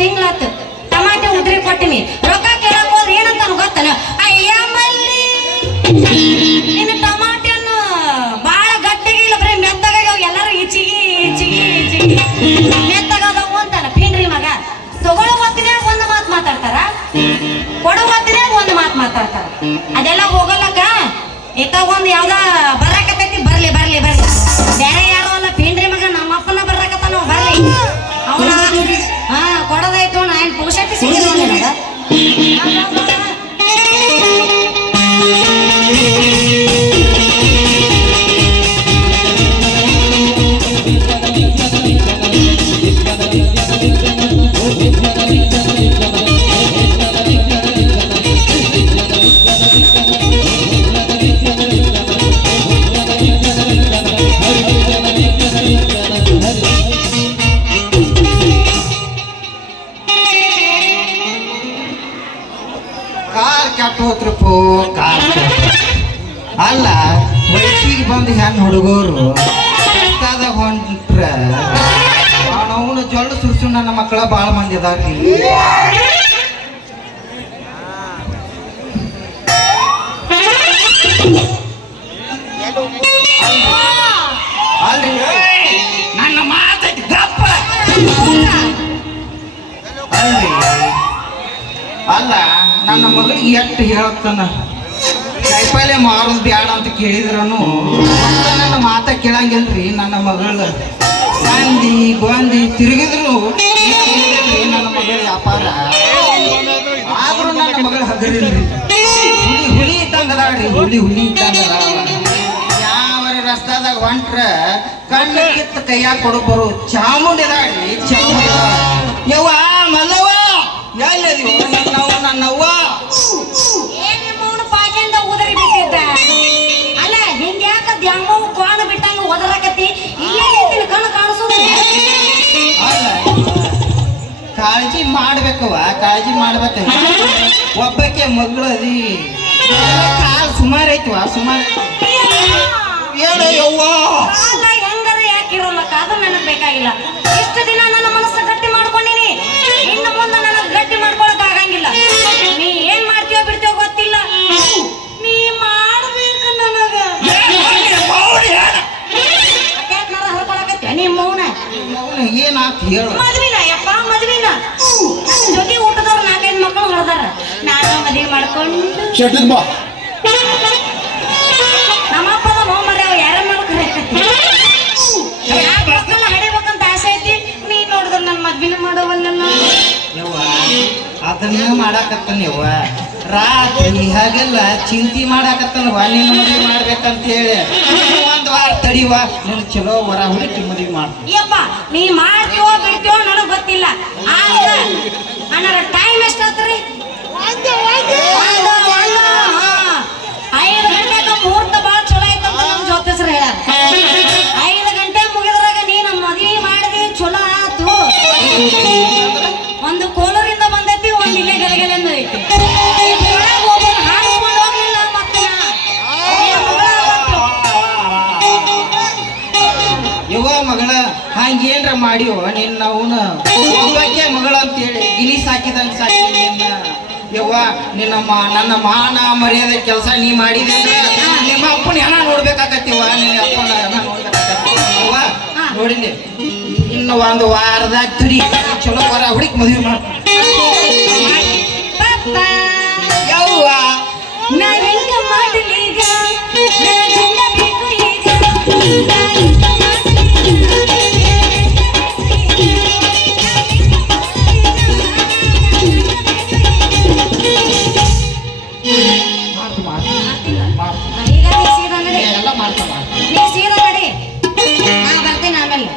ತಿಂಗಳಾತು ಟಮಾಟೆ ಉದ್ರಿ ಕೊಟ್ಟಿನಿ ರೊಕ್ಕ ಕೇಳಕ್ ಹೋದ್ರೆ ಏನಂತ ಗೊತ್ತನ ಅಯ್ಯ ಮಲ್ಲಿ ನಿನ್ನ ಟಮಾಟೆಯನ್ನು ಬಾಳ ಗಟ್ಟಿಗಿಲ್ಲ ಬರೀ ಮೆತ್ತಗಾಗ್ಯಾವ ಎಲ್ಲಾರು ಈಚಿಗಿ ಈಚಿಗಿ ಈಚಿಗಿ ಮೆತ್ತಗಾದವು ಅಂತಾನ ಪಿಂಡ್ರಿ ಮಗ ತಗೊಳ್ಳೋ ಹೊತ್ತಿನಾಗ ಒಂದು ಮಾತು ಮಾತಾಡ್ತಾರ ಕೊಡೋ ಹೊತ್ತಿನಾಗ ಒಂದು ಮಾತು ಮಾತಾಡ್ತಾರ ಅದೆಲ್ಲ ಹೋಗಲ್ಲಕ್ಕ ಇತ್ತ ಒಂದು ಯಾವ್ದ ಬರಾಕತೈತಿ ಬರ್ಲಿ ಬರ್ಲಿ ಬರ್ಲಿ ಬೇರೆ ಯಾರು ಅಲ್ಲ ಪಿಂಡ್ರಿ ಮಗ ನಮ್ಮ ಅಪ್ಪನ ಬರಾಕತ್ತಾನ ಬರ್ಲಿ ಅವನ ಹಾ ಕೊಡೋದಾಯ್ತು ನಾ ಏನ್ ಪುರುಷಾಟಿ ಸಿಗಿದ್ರು ನನಗ ಅಲ್ಲ ವಯಸ್ಸಿಗೆ ಬಂದು ಹೆಣ್ಣು ಹುಡುಗರು ರಸ್ತಾದಾಗ ಹೊಂಟ್ರ ಅವನು ಜೊಳ್ಳು ಸುರ್ಸು ನನ್ನ ಮಕ್ಕಳ ಬಾಳ ಮಂದಿ ಅದಾರ್ರಿ ಅಲ್ರಿ ನನ್ನ ಮಾತೈತಿ ಗಪ್ಪ ಅಲ್ರಿ ಅಲ್ಲ ನನ್ನ ಮಗಳಿಗೆ ಎಷ್ಟು ಹೇಳ್ತಾನ ಕಾಯಿಪಲ್ಲೆ ಮಾರೋದು ಬ್ಯಾಡ ಅಂತ ಕೇಳಿದ್ರನು ನನ್ನ ಮಾತ ಕೇಳಂಗಿಲ್ರಿ ನನ್ನ ಮಗಳು ಸಂದಿ ಗೊಂದಿ ತಿರುಗಿದ್ರು ನನ್ನ ಮಗಳ ವ್ಯಾಪಾರ ಆದ್ರೂ ನನ್ನ ಮಗಳು ಹಗರಿಲ್ರಿ ಹುಲಿ ಹುಲಿ ಇದ್ದಂಗದಾಳ್ರಿ ಹುಲಿ ಇದ್ದಂಗದ ಯಾವರ ರಸ್ತಾದಾಗ ಹೊಂಟ್ರ ಕಣ್ಣು ಕಿತ್ತ ಕೈಯಾಗ ಕೊಡು ಬರು ಚಾಮುಂಡಿದಾಳ್ರಿ ಚಾಮುಂಡಿ ಯವ್ವ ಮಲ್ಲವ್ವ ಎಲ್ಲದಿವ ನನ್ನವ್ವ ಉದರಿ ಬಿಟ್ಟಿದ್ದ ಅಲ್ಲ ಹಿಂಗ್ಯಾಕ ದ್ಯಾಮವು ಕೋಣ ಬಿಟ್ಟಂಗ ಒದರಾಕತಿ ಇಲ್ಲೇ ನಿಂತಿನ ಕಣ್ಣು ಕಾಣಿಸೋದಿಲ್ಲ ಕಾಳಜಿ ಮಾಡ್ಬೇಕವ್ವ ಕಾಳಜಿ ಮಾಡ್ಬೇಕ ಒಬ್ಬಕ್ಕೆ ಮಗಳು ಅದಿ ಕಾಲ್ ಸುಮಾರು ಐತಿವ ಸುಮಾರು ಹೇಳಯ್ಯವ್ವ ಹೆಂಗದ ಯಾಕಿರೋಲ್ಲಕ್ಕ ಅದು ನನಗ್ ಬೇಕಾಗಿಲ್ಲ ಇಷ್ಟು ದಿನ ನನ್ನ ಮನಸ್ಸು ಗಟ್ಟಿ ಮಾಡ್ಕೊಂಡಿನಿ ಇನ್ನು ಮುಂದೆ ನನಗ್ ಗಟ್ಟಿ ಮಾಡ್ಕೊಳಕ್ ಆಗಂಗಿಲ್ಲ ನೀ ಏನ್ ಮಾಡ್ತೀವೋ ಬಿಡ್ತೀವೋ ಗೊತ್ತಿಲ್ಲ ನೀ ಮಾಡ್ಬೇಕು ನನಗ ಹರ್ಕೊಳಕತ್ತೀವ ನೀ ಮೌನ ಏನಾತ್ ಹೇಳು ಮದ್ವಿನ ಯಪ್ಪ ಮದ್ವಿನ ಜೊತೆ ಊಟದವ್ರು 4-5 ಮಕ್ಕಳು ಹೊಡೆದಾರ ನಾನು ಮದ್ವಿ ಮಾಡ್ಕೊಂಡು ನಮ್ಮಪ್ಪದ ನೋಮರ ಯಾರ ಮಾಡ್ತಾರೆ ಮಕ್ಕಳನ್ನ ಹಡಿಬೇಕಂತ ಆಸೆ ಐತಿ ನೀ ನೋಡಿದ್ರ ನನ್ ಮದ್ವಿನ ಮಾಡೋವಲ್ಲ ಯವ್ವ ಅದನ್ನ ಮಾಡಾಕತ್ತಾನ ಯವ್ವ ರಾತ್ರಿ ಹಾಗೆಲ್ಲ ಚಿಂತಿ ಮಾಡಾಕತ್ತಾನವ ನಿನ್ನ ಮದುವೆ ಮಾಡ್ಬೇಕಂತ ಹೇಳಿ ಒಂದ್ ವಾರ ತಡಿವ ನಿನ್ ಚಲೋ ವರ ಹುಡುಕಿ ಮದುವೆ ಮಾಡ ಯಪ್ಪ ನೀ ಮಾಡ್ತೀವೋ ಬಿಡ್ತೀವೋ ನನಗ್ ಗೊತ್ತಿಲ್ಲ ಆದ್ರೆ ಅಣ್ಣರ ಟೈಮ್ ಎಷ್ಟಾತ್ರಿ 5 ಗಂಟೆಗ ಮುಹೂರ್ತ ಬಾಳ ಚಲೋ ಐತಂತ ನಮ್ ಜ್ಯೋತಿಷ್ರು ಹೇಳ್ಯಾರ 5 ಗಂಟೆ ಮುಗಿದ್ರಾಗ ನೀನು ಮದ್ವಿ ಮಾಡಿದಿ ಚಲೋ ಆತು ಒಂದು ಕೋಲೂರಿಂದ ಬಂದೈತಿ ಒಂದ್ ಇಲ್ಲೇ ಗಲಗಲೆಂದು ಐತಿ ಹಾರಿಸ್ಕೊಂಡು ಹೋಗ್ಲಿಲ್ಲ ಮತ್ತೆ ಯವ್ವ ಮಗಳ ಹಂಗೇನ್ರ ಮಾಡಿವ ನಿನ್ನ ಅವನ ಒಬ್ಬಕ್ಕೆ ಮಗಳ ಅಂತೇಳಿ ಗಿಲಿ ಸಾಕಿದಂಗ ಸಾಕಿ ನಿನ್ನ ಯವ್ವ ನನ್ನ ಮಾನ ಮರ್ಯಾದೆ ಕೆಲಸ ನೀ ಮಾಡಿದೆ ಅಂದ್ರೆ ನಿಮ್ಮ ಅಪ್ಪನ ಹೆಣ ನೋಡ್ಬೇಕಾಕತ್ತಿವ ನಿನ್ನ ಅಪ್ಪನ ಹೆಣ ನೋಡ್ಬೇಕಾಕತ್ತಿವ ನೋಡಿನಿ ಇನ್ನು ಒಂದು ವಾರದಾಗ ತಿಡಿ ಚಲೋ ವರ ಹುಡುಕಿ ಮದುವೆ ಮಾಡ್ತೀನಿ ಯವ್ವ ನಾ ಹೆಂಗ ಮಾಡಲೀಗ ಬೇಕು ಈಗ ಎಲ್ಲ ಮಾಡ್ತಾ ನೀ ಸೀದಾ ನಡಿ ನಾ ಬರ್ತೇನೆ ಆಮೇಲೆ